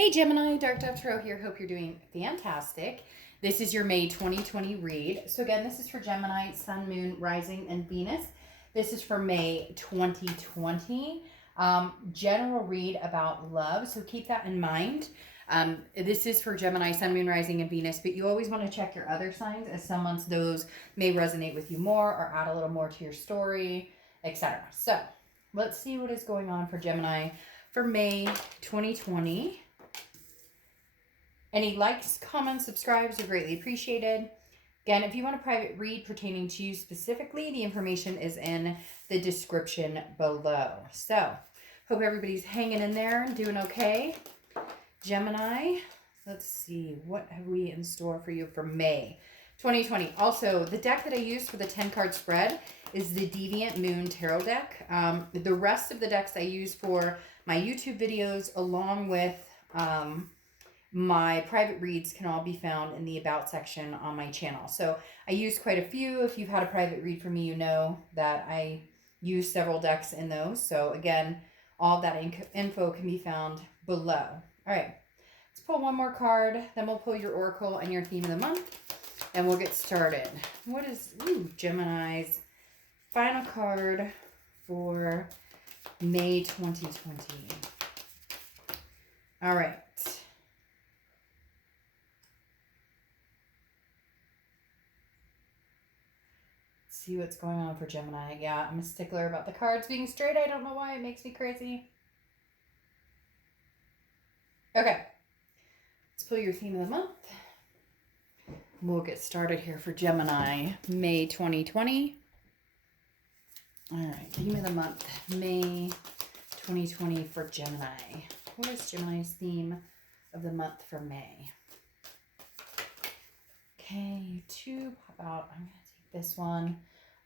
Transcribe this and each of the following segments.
Hey Gemini, Dark Dove Tarot here. Hope you're doing fantastic. This is your May 2020 read. So again, this is for Gemini, Sun, Moon, Rising, and Venus. This is for May 2020. General read about love, so keep that in mind. This is for Gemini, Sun, Moon, Rising, and Venus, but you always want to check your other signs, as some months those may resonate with you more or add a little more to your story, etc. So let's see what is going on for Gemini for May 2020. Any likes, comments, subscribes are greatly appreciated. Again, if you want a private read pertaining to you specifically, the information is in the description below. So, hope everybody's hanging in there and doing okay. Gemini, let's see, what have we in store for you for May 2020? Also, the deck that I used for the 10-card spread is the Deviant Moon Tarot deck. The rest of the decks I use for my YouTube videos, along with my private reads, can all be found in the About section on my channel. So I use quite a few. If you've had a private read from me, you know that I use several decks in those. So again, all of that info can be found below. All right, let's pull one more card, then we'll pull your oracle and your theme of the month, and we'll get started. What is Gemini's final card for May 2020? All right. See what's going on for Gemini. Yeah, I'm a stickler about the cards being straight. I don't know why. It makes me crazy. Okay. Let's pull your theme of the month. We'll get started here for Gemini, May 2020. All right, theme of the month, May 2020 for Gemini. What is Gemini's theme of the month for May? Okay, two pop out. I'm going to take this one.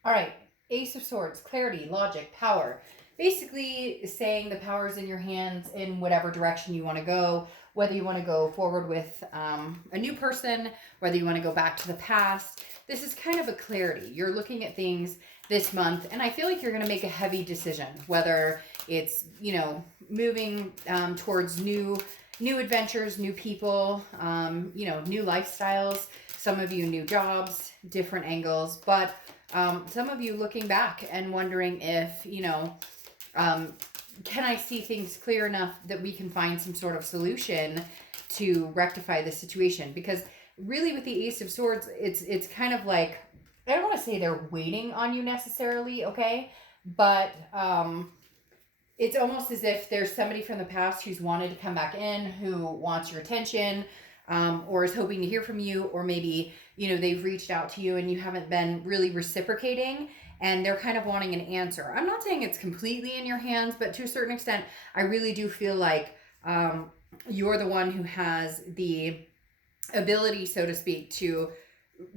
All right, Ace of Swords, clarity, logic, power. Basically saying the power's in your hands in whatever direction you want to go, whether you want to go forward with a new person, whether you want to go back to the past. This is kind of a clarity. You're looking at things this month, and I feel like you're going to make a heavy decision, whether it's, moving towards new adventures, new people, new lifestyles, some of you new jobs, different angles, but some of you looking back and wondering if, can I see things clear enough that we can find some sort of solution to rectify this situation? Because really with the Ace of Swords, it's kind of like, I don't want to say they're waiting on you necessarily, okay? But it's almost as if there's somebody from the past who's wanted to come back in, who wants your attention, or is hoping to hear from you, or maybe, they've reached out to you and you haven't been really reciprocating, and they're kind of wanting an answer. I'm not saying it's completely in your hands, but to a certain extent, I really do feel like you're the one who has the ability, so to speak, to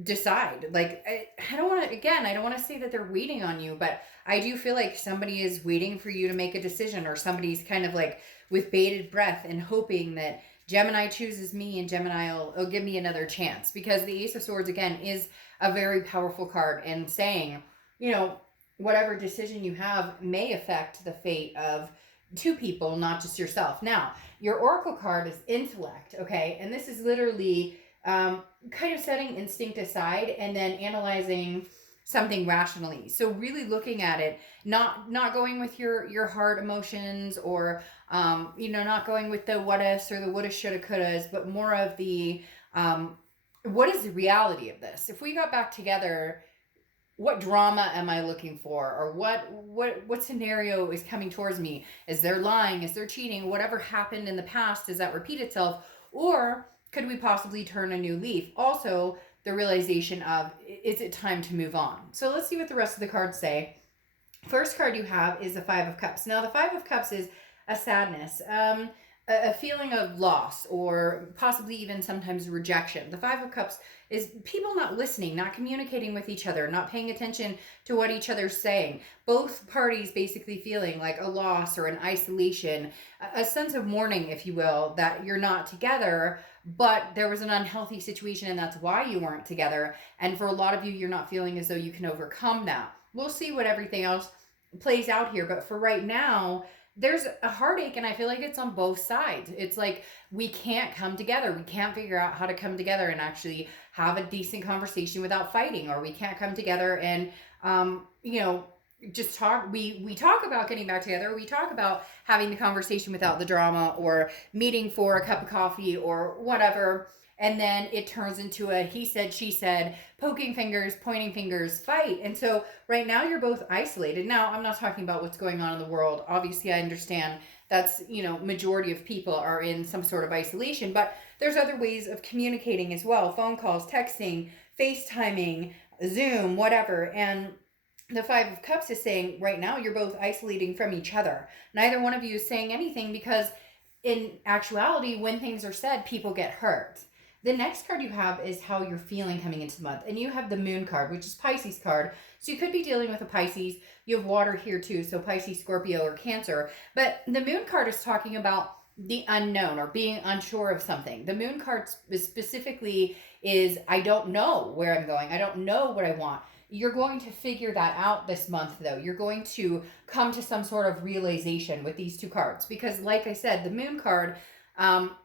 decide. Like, I don't want to say that they're waiting on you, but I do feel like somebody is waiting for you to make a decision, or somebody's kind of like with bated breath and hoping that Gemini chooses me and Gemini will give me another chance. Because the Ace of Swords, again, is a very powerful card, and saying, whatever decision you have may affect the fate of two people, not just yourself. Now, your oracle card is intellect, okay? And this is literally kind of setting instinct aside and then analyzing something rationally. So really looking at it, not going with your heart emotions, or not going with the what ifs or the woulda, shoulda, couldas, but more of the what is the reality of this? If we got back together, what drama am I looking for? Or what scenario is coming towards me? Is there lying? Is there cheating? Whatever happened in the past, does that repeat itself? Or could we possibly turn a new leaf? Also, the realization of, is it time to move on? So let's see what the rest of the cards say. First card you have is the Five of Cups. Now, the Five of Cups is a sadness, a feeling of loss, or possibly even sometimes rejection. The Five of Cups is people not listening, not communicating with each other, not paying attention to what each other's saying. Both parties basically feeling like a loss or an isolation, a sense of mourning, if you will, that you're not together, but there was an unhealthy situation and that's why you weren't together. And for a lot of you, you're not feeling as though you can overcome that. We'll see what everything else plays out here. But for right now, there's a heartache, and I feel like it's on both sides. It's like we can't come together. We can't figure out how to come together and actually have a decent conversation without fighting, or we can't come together and you know, just talk. We talk about getting back together. We talk about having the conversation without the drama, or meeting for a cup of coffee or whatever. And then it turns into a he said, she said, poking fingers, pointing fingers fight. And so right now you're both isolated. Now, I'm not talking about what's going on in the world. Obviously, I understand that's, majority of people are in some sort of isolation, but there's other ways of communicating as well. Phone calls, texting, FaceTiming, Zoom, whatever. And the Five of Cups is saying right now you're both isolating from each other. Neither one of you is saying anything because in actuality, when things are said, people get hurt. The next card you have is how you're feeling coming into the month. And you have the Moon card, which is Pisces card. So you could be dealing with a Pisces. You have water here too, so Pisces, Scorpio, or Cancer. But the Moon card is talking about the unknown or being unsure of something. The Moon card specifically is, I don't know where I'm going. I don't know what I want. You're going to figure that out this month, though. You're going to come to some sort of realization with these two cards. Because, like I said, the Moon card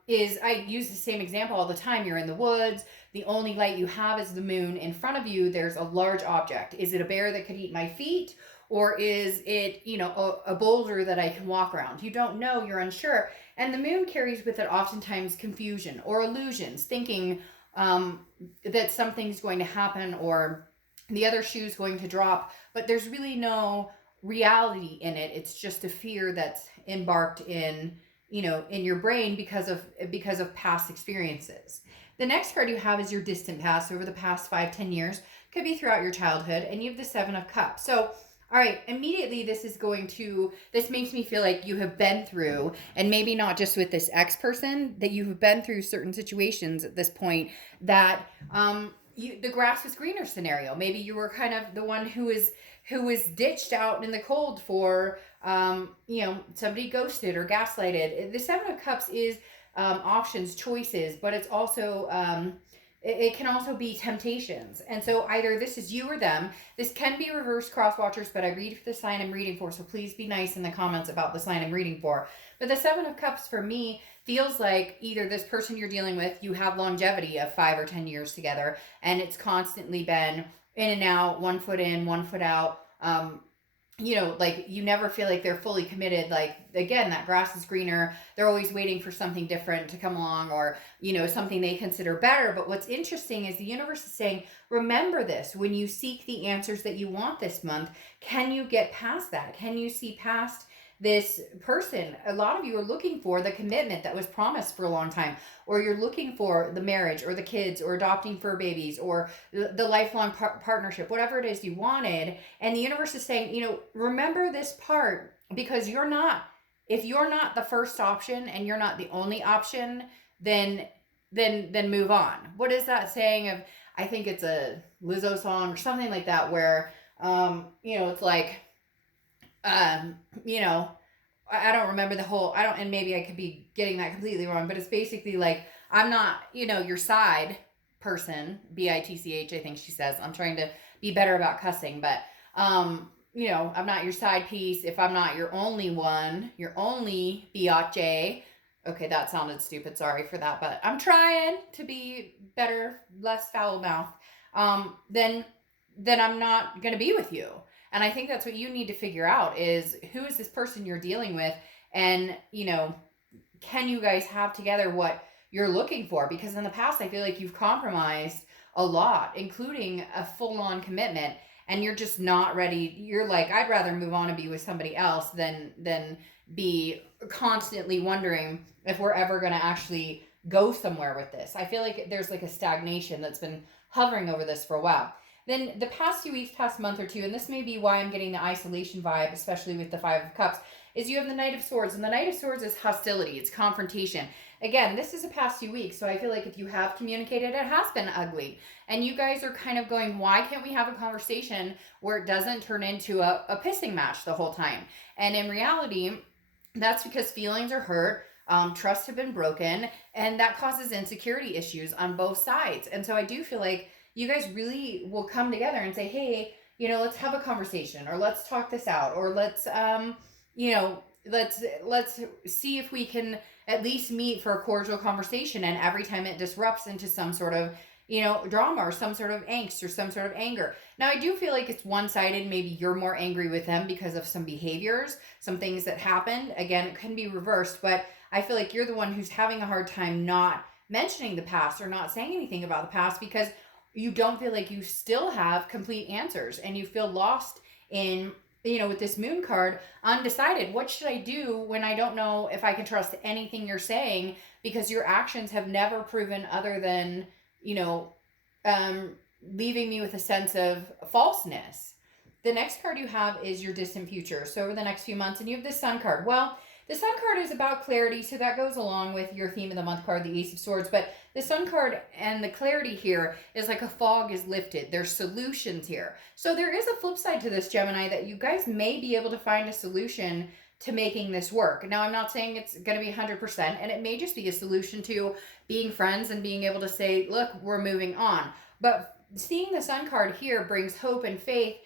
is, I use the same example all the time. You're in the woods. The only light you have is the moon. In front of you, there's a large object. Is it a bear that could eat my feet? Or is it, a boulder that I can walk around? You don't know. You're unsure. And the moon carries with it oftentimes confusion or illusions, thinking that something's going to happen or the other shoe's going to drop, but there's really no reality in it. It's just a fear that's embarked in your brain because of past experiences. The next card you have is your distant past, over the past 5-10 years, could be throughout your childhood, and you have the Seven of Cups. So all right, immediately this makes me feel like you have been through, and maybe not just with this ex person, that you have been through certain situations at this point that the grass was greener scenario. Maybe you were kind of the one who was ditched out in the cold for somebody ghosted or gaslighted. The Seven of Cups is options, choices, but it's also it can also be temptations. And so either this is you or them. This can be reverse cross watchers, but I read for the sign I'm reading for, so please be nice in the comments about the sign I'm reading for. But the Seven of Cups for me feels like either this person you're dealing with, you have longevity of 5 or 10 years together, and it's constantly been in and out, 1 foot in, 1 foot out. Like you never feel like they're fully committed. Like, again, that grass is greener. They're always waiting for something different to come along, or, something they consider better. But what's interesting is the universe is saying, remember this, when you seek the answers that you want this month, can you get past that? Can you see past this person? A lot of you are looking for the commitment that was promised for a long time, or you're looking for the marriage or the kids or adopting fur babies or the lifelong partnership, whatever it is you wanted. And the universe is saying, remember this part, because if you're not the first option and you're not the only option, then move on. What is that saying of, I think it's a Lizzo song or something like that, where it's like, I don't remember and maybe I could be getting that completely wrong, but it's basically like, I'm not, your side person, bitch, I think she says. I'm trying to be better about cussing, but, I'm not your side piece. If I'm not your only one, your only biatch. Okay, that sounded stupid. Sorry for that, but I'm trying to be better, less foul mouth. Then I'm not going to be with you. And I think that's what you need to figure out is, who is this person you're dealing with? And, can you guys have together what you're looking for? Because in the past, I feel like you've compromised a lot, including a full-on commitment, and you're just not ready. You're like, I'd rather move on and be with somebody else than be constantly wondering if we're ever going to actually go somewhere with this. I feel like there's like a stagnation that's been hovering over this for a while. Then the past few weeks, past month or two, and this may be why I'm getting the isolation vibe, especially with the Five of Cups, is you have the Knight of Swords. And the Knight of Swords is hostility. It's confrontation. Again, this is the past few weeks, so I feel like if you have communicated, it has been ugly. And you guys are kind of going, why can't we have a conversation where it doesn't turn into a pissing match the whole time? And in reality, that's because feelings are hurt. Trust have been broken, and that causes insecurity issues on both sides. And so I do feel like you guys really will come together and say, hey, let's have a conversation, or let's talk this out, or let's, let's see if we can at least meet for a cordial conversation. And every time it disrupts into some sort of, drama or some sort of angst or some sort of anger. Now, I do feel like it's one-sided. Maybe you're more angry with them because of some behaviors, some things that happened. Again, it can be reversed, but I feel like you're the one who's having a hard time not mentioning the past or not saying anything about the past because you don't feel like you still have complete answers, and you feel lost in, with this moon card, undecided. What should I do when I don't know if I can trust anything you're saying, because your actions have never proven other than, leaving me with a sense of falseness. The next card you have is your distant future. So over the next few months, and you have the Sun card. Well, the Sun card is about clarity, so that goes along with your theme of the month card, the Ace of Swords. But the Sun card and the clarity here is like a fog is lifted. There's solutions here. So there is a flip side to this, Gemini, that you guys may be able to find a solution to making this work. Now, I'm not saying it's going to be 100%, and it may just be a solution to being friends and being able to say, look, we're moving on. But seeing the Sun card here brings hope and faith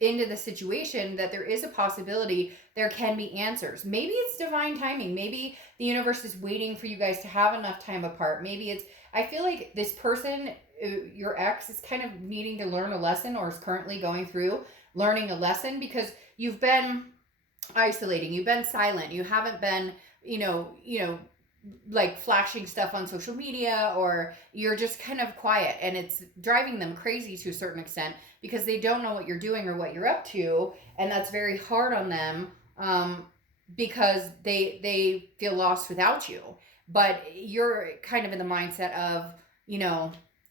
into the situation that there is a possibility there can be answers. Maybe it's divine timing. Maybe the universe is waiting for you guys to have enough time apart. Maybe it's, I feel like this person, your ex, is kind of needing to learn a lesson, or is currently going through learning a lesson, because you've been isolating, you've been silent, you haven't been, like flashing stuff on social media, or you're just kind of quiet, and it's driving them crazy to a certain extent because they don't know what you're doing or what you're up to, and that's very hard on them, because they feel lost without you. But you're kind of in the mindset of,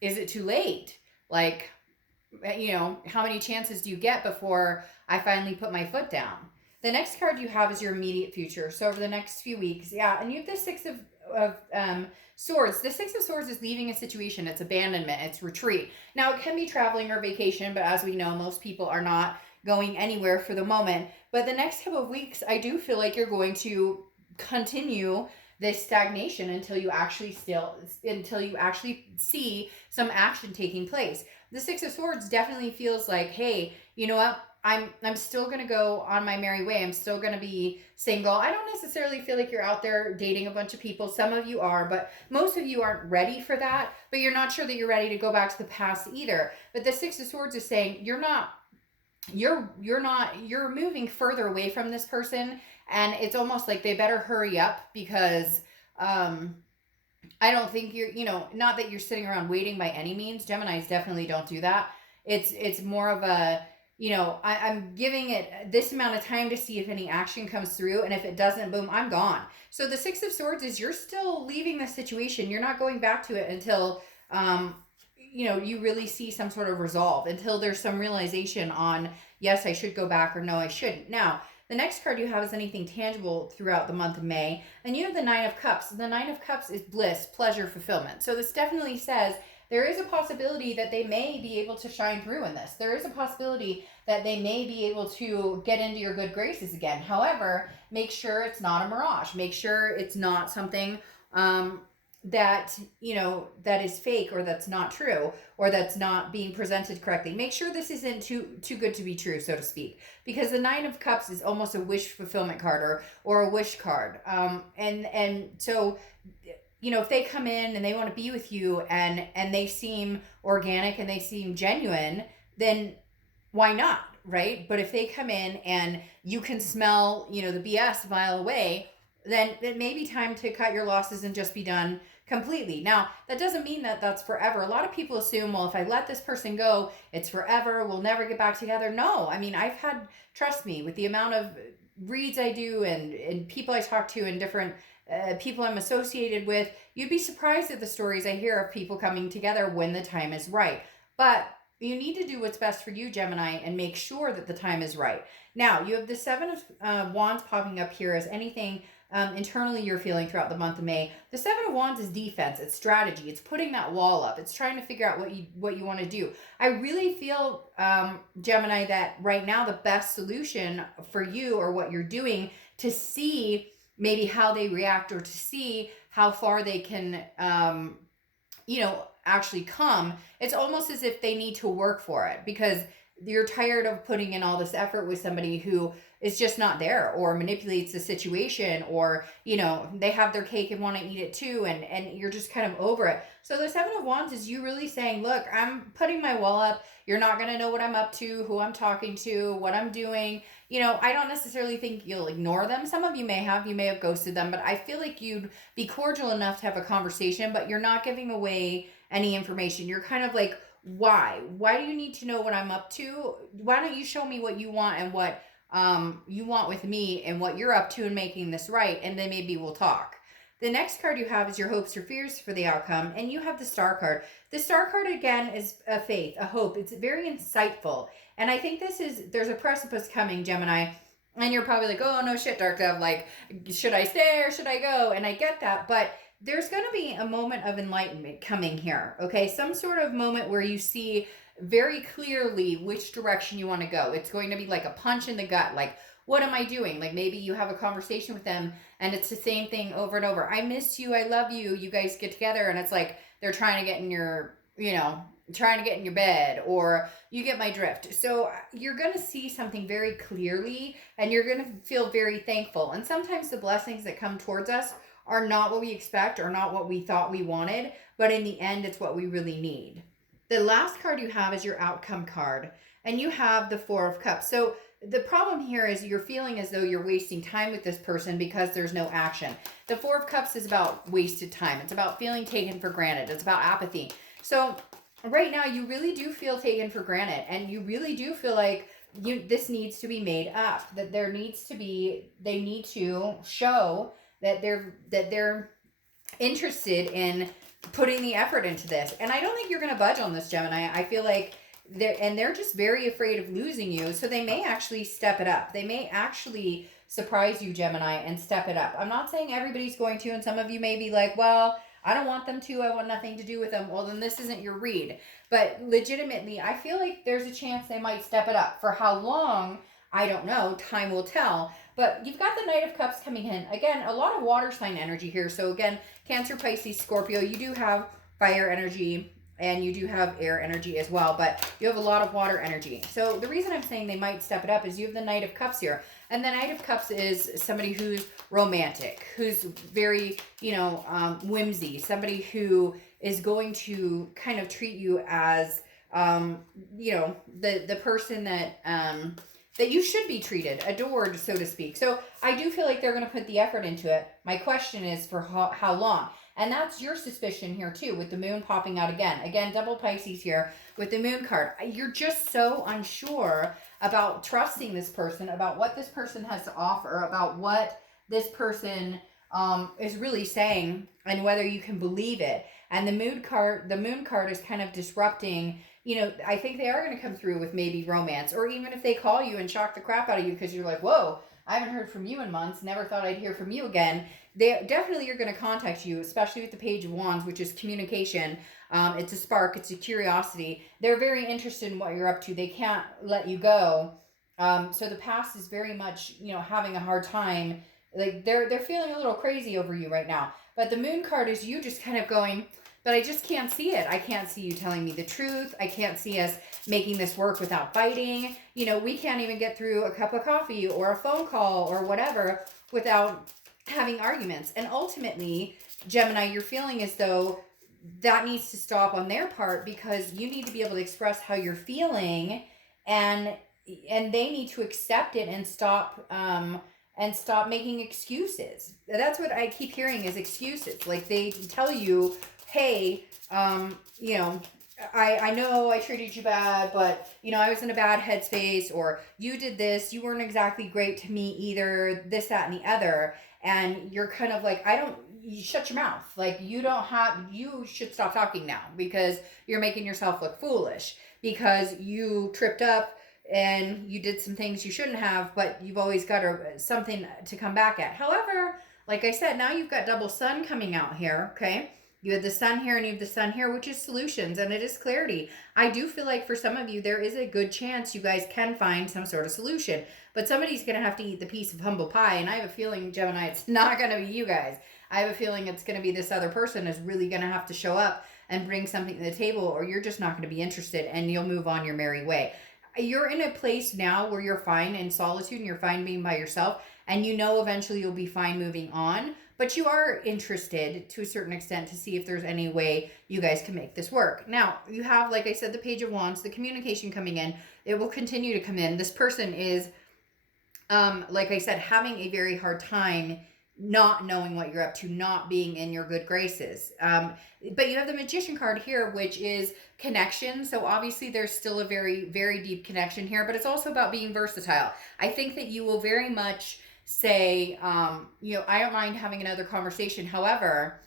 is it too late? Like, how many chances do you get before I finally put my foot down? The next card you have is your immediate future. So over the next few weeks, and you have the Six of Swords. The Six of Swords is leaving a situation. It's abandonment. It's retreat. Now, it can be traveling or vacation, but as we know, most people are not going anywhere for the moment. But the next couple of weeks, I do feel like you're going to continue this stagnation until you actually see some action taking place. The Six of Swords definitely feels like, hey, you know what? I'm still going to go on my merry way. I'm still going to be single. I don't necessarily feel like you're out there dating a bunch of people. Some of you are, but most of you aren't ready for that. But you're not sure that you're ready to go back to the past either. But the Six of Swords is saying you're moving further away from this person, and it's almost like they better hurry up, because I don't think not that you're sitting around waiting by any means. Geminis definitely don't do that. It's more of a, I'm giving it this amount of time to see if any action comes through. And if it doesn't, boom, I'm gone. So the Six of Swords is you're still leaving the situation. You're not going back to it until, you really see some sort of resolve, until there's some realization on, yes, I should go back, or no, I shouldn't. Now, the next card you have is anything tangible throughout the month of May. And you have the Nine of Cups. The Nine of Cups is bliss, pleasure, fulfillment. So this definitely says there is a possibility that they may be able to shine through in this. There is a possibility that they may be able to get into your good graces again. However, make sure it's not a mirage. Make sure it's not something that is fake, or that's not true, or that's not being presented correctly. Make sure this isn't too good to be true, so to speak, because the Nine of Cups is almost a wish fulfillment card, or a wish card. And so, if they come in and they want to be with you, and they seem organic and they seem genuine, then why not, right? But if they come in and you can smell, the BS a mile away, then it may be time to cut your losses and just be done completely. Now, that doesn't mean that that's forever. A lot of people assume, well, if I let this person go, it's forever, we'll never get back together. No, I mean, trust me, with the amount of reads I do and people I talk to and different people I'm associated with, you'd be surprised at the stories I hear of people coming together when the time is right. But you need to do what's best for you, Gemini, and make sure that the time is right. Now, you have the Seven of Wands popping up here as anything internally you're feeling throughout the month of May. The Seven of Wands is defense, it's strategy, it's putting that wall up, it's trying to figure out what you want to do. I really feel, Gemini, that right now the best solution for you, or what you're doing to see maybe how they react, or to see how far they can, actually come, it's almost as if they need to work for it, because you're tired of putting in all this effort with somebody who is just not there, or manipulates the situation, or they have their cake and want to eat it too, and you're just kind of over it. So the Seven of Wands is you really saying, look, I'm putting my wall up. You're not going to know what I'm up to, who I'm talking to, what I'm doing. I don't necessarily think you'll ignore them. Some of you may have ghosted them, but I feel like you'd be cordial enough to have a conversation, but you're not giving away any information. You're kind of like, why do you need to know what I'm up to? Why don't you show me what you want, and what you want with me, and what you're up to, and making this right, and then maybe we'll talk. The next card you have is your hopes or fears for the outcome, and you have the Star card. The Star card, again, is a faith, a hope. It's very insightful, and I think there's a precipice coming, Gemini, and you're probably like, oh, no shit, Dark Dove, like, should I stay or should I go? And I get that, but there's going to be a moment of enlightenment coming here, okay? Some sort of moment where you see very clearly which direction you want to go. It's going to be like a punch in the gut, like, what am I doing? Like, maybe you have a conversation with them and it's the same thing over and over. I miss you. I love you. You guys get together and it's like they're trying to get in your, trying to get in your bed, or you get my drift. So you're going to see something very clearly, and you're going to feel very thankful. And sometimes the blessings that come towards us are not what we expect, or not what we thought we wanted, but in the end, it's what we really need. The last card you have is your outcome card, and you have the Four of Cups. So the problem here is you're feeling as though you're wasting time with this person because there's no action. The Four of Cups is about wasted time. It's about feeling taken for granted. It's about apathy. So right now, you really do feel taken for granted, and you really do feel like this needs to be made up, that they need to show that they're interested in putting the effort into this. And I don't think you're going to budge on this, Gemini. I feel like they're just very afraid of losing you, so they may actually step it up. They may actually surprise you, Gemini, and step it up. I'm not saying everybody's going to, and some of you may be like, well, I don't want them to. I want nothing to do with them. Well, then this isn't your read. But legitimately, I feel like there's a chance they might step it up. For how long, I don't know. Time will tell. But you've got the Knight of Cups coming in. Again, a lot of water sign energy here. So again, Cancer, Pisces, Scorpio, you do have fire energy, and you do have air energy as well, but you have a lot of water energy. So the reason I'm saying they might step it up is you have the Knight of Cups here. And the Knight of Cups is somebody who's romantic, who's very, whimsy, somebody who is going to kind of treat you as, the person that you should be treated, adored, so to speak. So I do feel like they're going to put the effort into it. My question is for how long? And that's your suspicion here too, with the moon popping out again. Again, double Pisces here with the moon card. You're just so unsure about trusting this person, about what this person has to offer, about what this person is really saying, and whether you can believe it. And the moon card is kind of disrupting. I think they are going to come through with maybe romance, or even if they call you and shock the crap out of you because you're like, whoa, I haven't heard from you in months. Never thought I'd hear from you again. They definitely are going to contact you, especially with the Page of Wands, which is communication. It's a spark. It's a curiosity. They're very interested in what you're up to. They can't let you go. So the past is very much, having a hard time. Like they're feeling a little crazy over you right now. But the moon card is you just kind of going, but I just can't see it. I can't see you telling me the truth. I can't see us making this work without fighting. We can't even get through a cup of coffee or a phone call or whatever without having arguments. And ultimately, Gemini, you're feeling as though that needs to stop on their part, because you need to be able to express how you're feeling, and they need to accept it and stop making excuses. That's what I keep hearing is excuses. Like they tell you, hey, I know I treated you bad, but, I was in a bad headspace, or you did this, you weren't exactly great to me either, this, that, and the other. And you're kind of like, you shut your mouth. Like you should stop talking now, because you're making yourself look foolish, because you tripped up and you did some things you shouldn't have, but you've always got something to come back at. However, like I said, now you've got double sun coming out here, okay? You have the sun here and you have the sun here, which is solutions, and it is clarity. I do feel like for some of you, there is a good chance you guys can find some sort of solution, but somebody's going to have to eat the piece of humble pie, and I have a feeling, Gemini, it's not going to be you guys. I have a feeling it's going to be this other person is really going to have to show up and bring something to the table, or you're just not going to be interested and you'll move on your merry way. you're in a place now where you're fine in solitude and you're fine being by yourself, and you know eventually you'll be fine moving on, but you are interested to a certain extent to see if there's any way you guys can make this work. Now, you have, like I said, the Page of Wands, the communication coming in. It will continue to come in. This person is, like I said, having a very hard time not knowing what you're up to, not being in your good graces. But you have the Magician card here, which is connection. So obviously there's still a very, very deep connection here, but it's also about being versatile. I think that you will very much say, I don't mind having another conversation. However,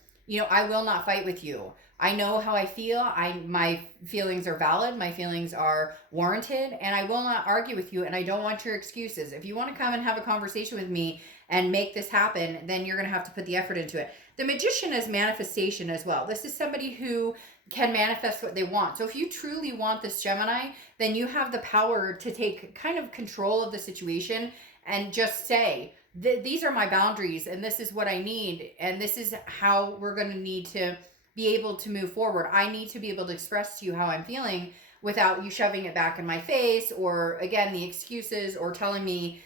I will not fight with you. I know how I feel. My feelings are valid. My feelings are warranted, and I will not argue with you, and I don't want your excuses. If you want to come and have a conversation with me and make this happen, then you're going to have to put the effort into it. The Magician is manifestation as well. This is somebody who can manifest what they want. So if you truly want this Gemini, then you have the power to take kind of control of the situation and just say, these are my boundaries, and this is what I need, and this is how we're going to need to be able to move forward. I need to be able to express to you how I'm feeling without you shoving it back in my face, or again, the excuses, or telling me,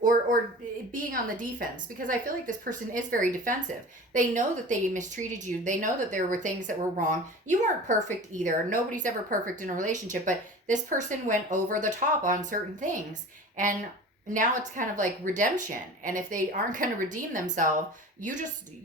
or being on the defense, because I feel like this person is very defensive. They know that they mistreated you. They know that there were things that were wrong. You weren't perfect either. Nobody's ever perfect in a relationship, but this person went over the top on certain things, and now it's kind of like redemption. And if they aren't going to redeem themselves, you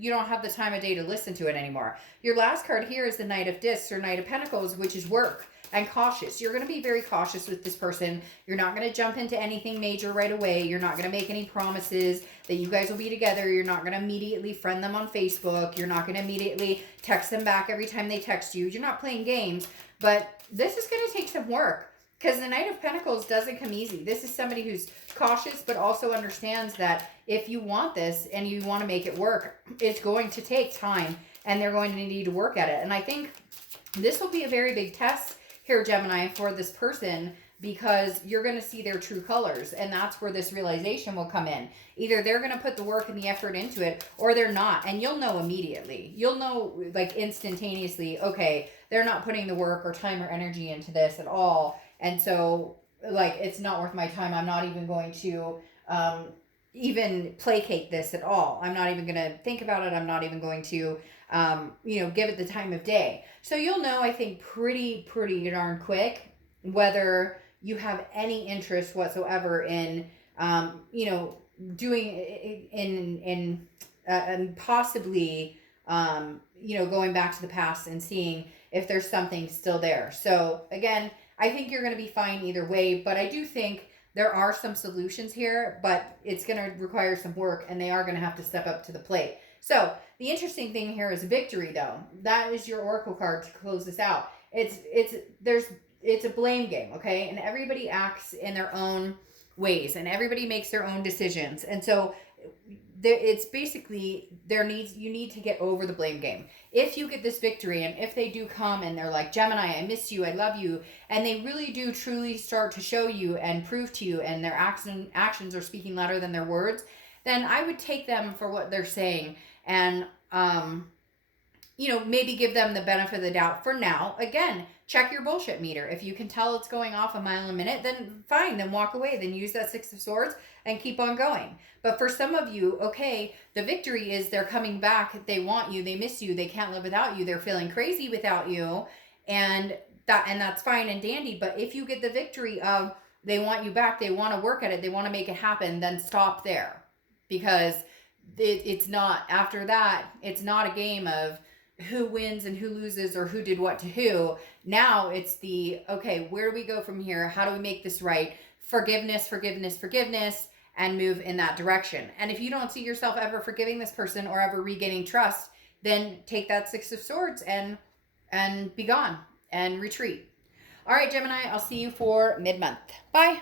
don't have the time of day to listen to it anymore. Your last card here is the Knight of Discs, or Knight of Pentacles, which is work and cautious. You're going to be very cautious with this person. You're not going to jump into anything major right away. You're not going to make any promises that you guys will be together. You're not going to immediately friend them on Facebook. You're not going to immediately text them back every time they text you. You're not playing games, but this is going to take some work. Because the Knight of Pentacles doesn't come easy. This is somebody who's cautious, but also understands that if you want this and you want to make it work, it's going to take time, and they're going to need to work at it. And I think this will be a very big test here, Gemini, for this person, because you're going to see their true colors, and that's where this realization will come in. Either they're going to put the work and the effort into it, or they're not, and you'll know immediately. You'll know, like, instantaneously, okay, they're not putting the work or time or energy into this at all. And so, like, it's not worth my time. I'm not even going to even placate this at all. I'm not even going to think about it. I'm not even going to, give it the time of day. So you'll know, I think, pretty darn quick whether you have any interest whatsoever in, doing and possibly, going back to the past and seeing if there's something still there. So again, I think you're going to be fine either way, but I do think there are some solutions here, but it's going to require some work, and they are going to have to step up to the plate. So the interesting thing here is victory, though. That is your oracle card to close this out. It's a blame game, okay? And everybody acts in their own ways, and everybody makes their own decisions. And so it's basically you need to get over the blame game. If you get this victory, and if they do come and they're like, Gemini, I miss you, I love you, and they really do truly start to show you and prove to you, and their actions are speaking louder than their words, then I would take them for what they're saying, and maybe give them the benefit of the doubt for now. Again, check your bullshit meter. If you can tell it's going off a mile a minute, then fine, then walk away. Then use that Six of Swords and keep on going. But for some of you, okay, the victory is they're coming back. They want you. They miss you. They can't live without you. They're feeling crazy without you. And that's fine and dandy. But if you get the victory of they want you back, they want to work at it, they want to make it happen, then stop there. Because it's not, after that, it's not a game of who wins and who loses or who did what to who. Now it's okay, where do we go from here? How do we make this right? Forgiveness, and move in that direction. And if you don't see yourself ever forgiving this person or ever regaining trust, then take that Six of Swords and be gone and retreat. All right, Gemini, I'll see you for mid-month. Bye.